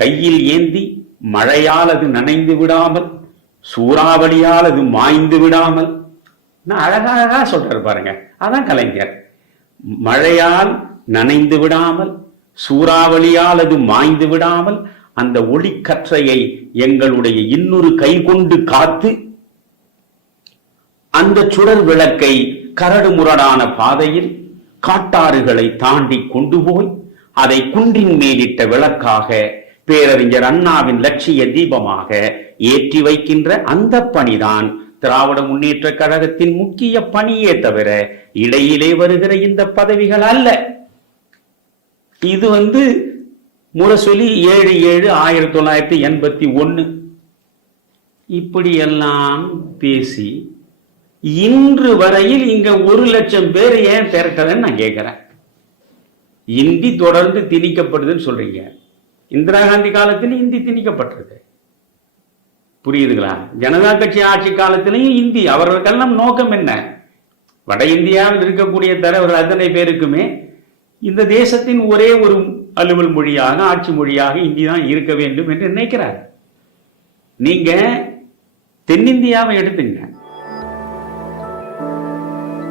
கையில் ஏந்தி மழையால் அது நனைந்து விடாமல் சூறாவளியால் அது மாய்ந்து விடாமல். நான் அழகழகா சொல்றாரு பாருங்க. அதான் கலைஞர். மழையால் நனைந்து விடாமல் சூறாவளியால் அது மாய்ந்து விடாமல் அந்த ஒளிக்கற்றையை எங்களுடைய இன்னொரு கை கொண்டு காத்து அந்த சுடர் விளக்கை கரடு முரடான பாதையில் காட்டாறுகளை தாண்டி கொண்டு போய் அதை குன்றின் மேலிட்ட விளக்காக பேரறிஞர் அண்ணாவின் லட்சிய தீபமாக ஏற்றி வைக்கின்ற அந்த பணிதான் திராவிட முன்னேற்ற கழகத்தின் முக்கிய பணியே தவிர இடையிலே வருகிற இந்த பதவிகள் அல்ல. இது வந்து முரசொலி ஏழு ஏழு ஆயிரத்தி தொள்ளாயிரத்தி எண்பத்தி ஒன்னு. இப்படியெல்லாம் பேசி இன்று வரையில் இங்க ஒரு லட்சம் பேர் ஏன் திரட்டலன்னு நான் கேட்கிறேன். இந்தி தொடர்ந்து திணிக்கப்படுதுன்னு சொல்றீங்க. இந்திரா காந்தி காலத்தில் இந்தி திணிக்கப்பட்டிருக்கு. புரியுதுங்களா? ஜனதா கட்சி ஆட்சி காலத்திலையும் இந்தி. அவர்களுக்கெல்லாம் நோக்கம் என்ன? வட இந்தியாவில் இருக்கக்கூடிய தலைவர் அத்தனை பேருக்குமே இந்த தேசத்தின் ஒரே ஒரு அலுவல் மொழியாக ஆட்சி மொழியாக இந்தி தான் இருக்க வேண்டும் என்று நினைக்கிறார் நீங்க தென்னிந்தியாவை எடுத்துங்க.